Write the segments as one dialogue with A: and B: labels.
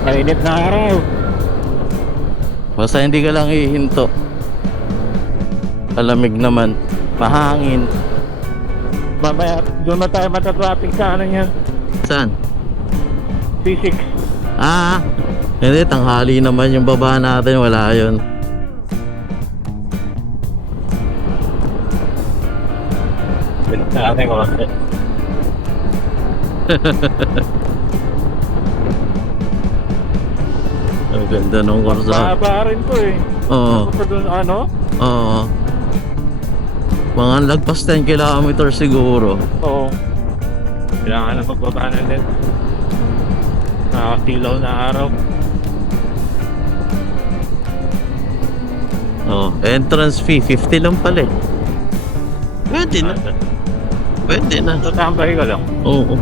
A: Mainit na araw.
B: Basta hindi ka lang ihinto. Alamig naman. Mahangin.
A: Mamaya, doon na tayo matatraffic sa ano yan.
B: Saan?
A: C6.
B: Ah, hindi, tanghali naman yung baba natin, wala yun.
A: Bilis na natin
B: Ang ganda nung kursa.
A: Mahaba rin to eh.
B: Oo,
A: doon ano?
B: oo. Mga lagpas 10 kilometers siguro.
A: Oo. Kailangan na pagbaba na din. Nakakatilaw na araw.
B: Oh, entrance fee 50 lang pala eh. Pwede na. Pwede na.
A: Tatambay ka lang.
B: Oo.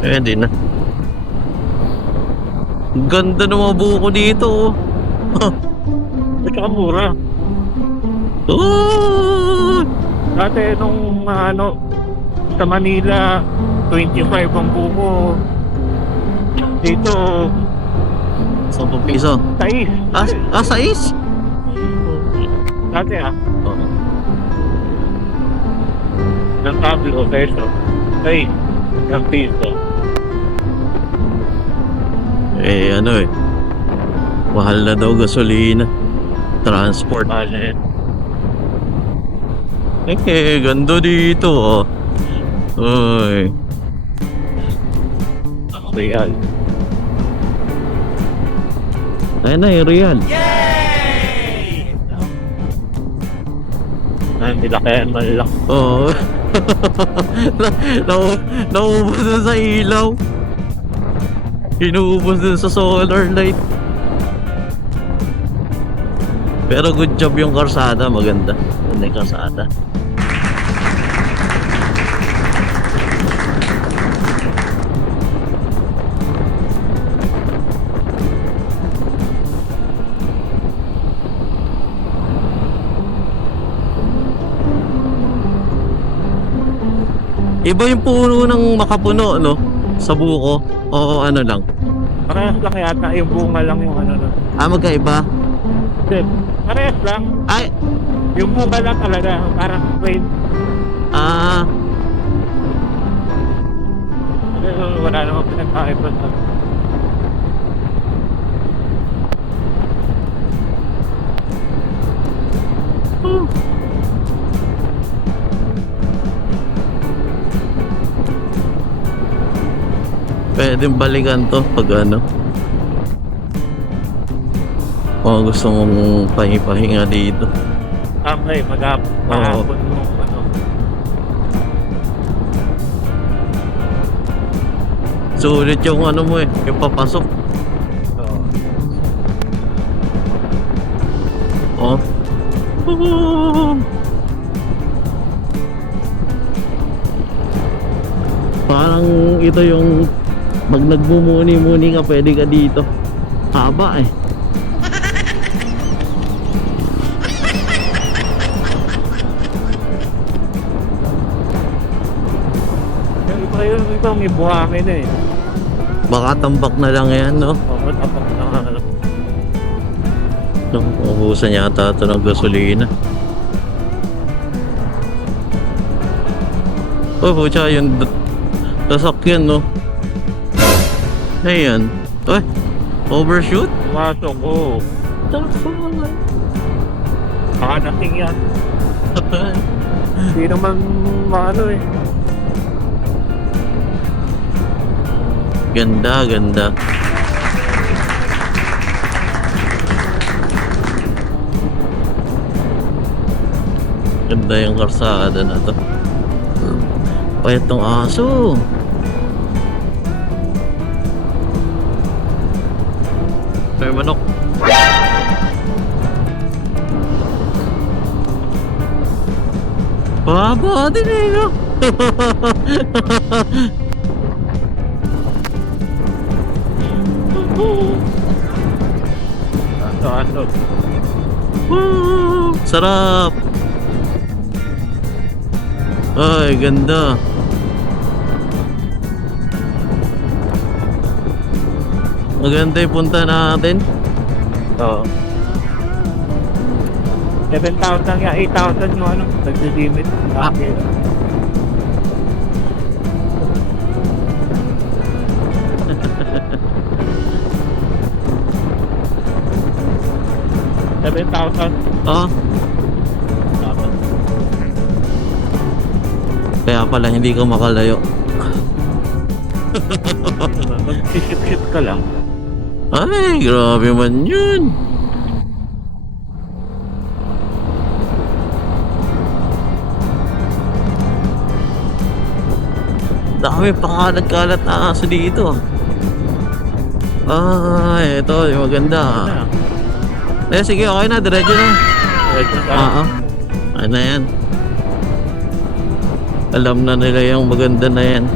B: Pwede na. Ganda ng mga buko dito. oh.
A: At saka mura.
B: Oh!
A: Dati nung ano, sa Manila, 25 ang buko. Dito,
B: 10 piso.
A: 6.
B: Ah, ah sais?
A: Dati ah,
B: Oo.
A: ng tablo, peso. 6. Ng piso.
B: Eh, ano eh. Mahal na daw gasolina. Transport.
A: Mahal na yan.
B: Eh, ganda dito oh. Uy.
A: Real.
B: Ayun na yung real.
A: Ay, nilakayan man lang.
B: Oo. na, na, na sa ilaw. Inuubos din sa solar light. Pero good job yung karsada, maganda. Ganda yung karsada. Iba yung puno ng makapuno, no? Sa buko. Oo, ano lang.
A: Parehas lang yata, yung bunga lang yung ano nun.
B: Ah, magkaiba?
A: Hindi, Parehas lang.
B: Ay,
A: Yung bunga lang talaga, parang plain.
B: ah,
A: Pero wala namang pinagkaiba sa...
B: pwedeng balikan to pag ano. Kung gusto mong pahinga dito.
A: Tamay, mag-hapon mahapon mo ano.
B: Sulit yung ano mo eh, yung papasok.
A: So,
B: Oh. Parang ito yung pag nagmumuni-muni ka, pwede ka dito. Haba eh.
A: yung iba yung iba may buhangin eh.
B: Baka tambak na lang yan, no?
A: Oo, tapos na ano.
B: No, ubusan yata ito ng gasolina. Oh, pucha, yung d- sasakyan, no? Ayan. Ay, overshoot?
A: Pumasok, oo. Nakanating yan. Hindi naman maano eh.
B: ganda, ganda. Ganda yung karsada na to. Pa itong aso. May manok. Baba din eh, no? Woo! Sarap! Ay, ganda. Maganda yung punta natin.
A: Oo. 7,000 nga, 8,000 yung ano, nagsisimit.
B: Ah.
A: Okay. Seven thousand.
B: Oh, kaya pala hindi ko makalayo.
A: Mag-ship-ship ka lang.
B: Ay, grabe man yun. Dami pakalat-kalat na aso dito. Ay, ito, yung maganda. Eh, sige, okay na, diretso na.
A: Diretso ka.
B: Oo. Ano na yan? Alam na nila yung maganda na yan.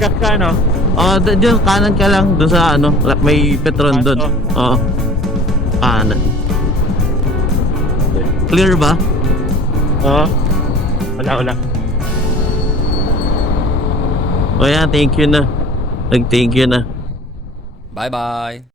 A: Papagas ka, no?
B: Oh, dyan, kanan ka lang. Doon sa ano, may petron doon. Oo. Kanan. Clear ba?
A: Oo. Wala, wala.
B: O yan, thank you na. Nag-thank you na.
C: Bye-bye.